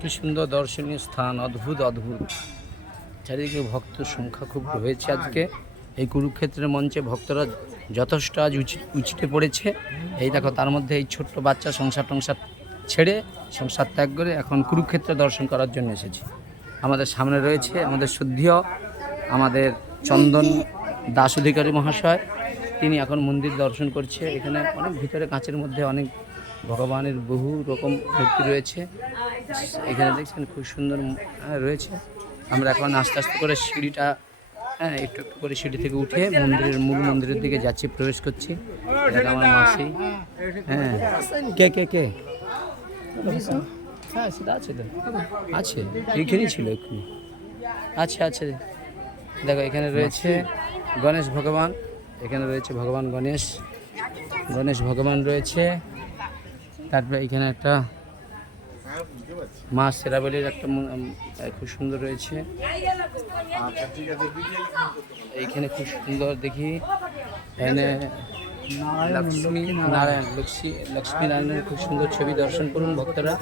কি সুন্দর দর্শনীয় স্থান, অদ্ভুত অদ্ভুত। চারিদিকে ভক্ত সংখ্যা খুব হয়েছে আজকে। এই কুরুক্ষেত্রের মঞ্চে ভক্তরা যথেষ্ট আজ উচি- উচিটে পড়েছে। এই দেখো, তার মধ্যে এই ছোট্ট বাচ্চা সংসার টংসার ছেড়ে সংসার ত্যাগ করে এখন কুরুক্ষেত্র দর্শন করার জন্য এসেছে। আমাদের সামনে রয়েছে আমাদের শুদ্ধিও আমাদের চন্দন দাস অধিকারী মহাশয়। তিনি এখন মন্দির দর্শন করছে। এখানে অনেক ভিতরে কাঁচের মধ্যে অনেক ভগবানের বহু রকম মূর্তি রয়েছে। এখানে দেখছেন খুব সুন্দর হ্যাঁ, রয়েছে। আমরা এখন আস্তে আস্তে করে সিঁড়িটা হ্যাঁ একটু একটু করে সিঁড়ি থেকে উঠে মন্দিরের মূল মন্দিরের দিকে যাচ্ছি প্রবেশ করছি। এটা আমার মাসি হ্যাঁ। কে কে কে? হ্যাঁ সেটা আছে তো। আছে। এইখানেই ছিল এক্ষুনি। আচ্ছা আচ্ছা দেখো এখানে রয়েছে গণেশ ভগবান এখানে রয়েছে ভগবান গণেশ। গণেশ ভগবান রয়েছে। তারপরে এখানে একটা মা সেরাবেলের একটা খুব সুন্দর রয়েছে। এইখানে খুব সুন্দর দেখি। এখানে লক্ষ্মী নারায়ণ লক্ষ্মী লক্ষ্মী নারায়ণের খুব সুন্দর ছবি দর্শন করুন ভক্তরা।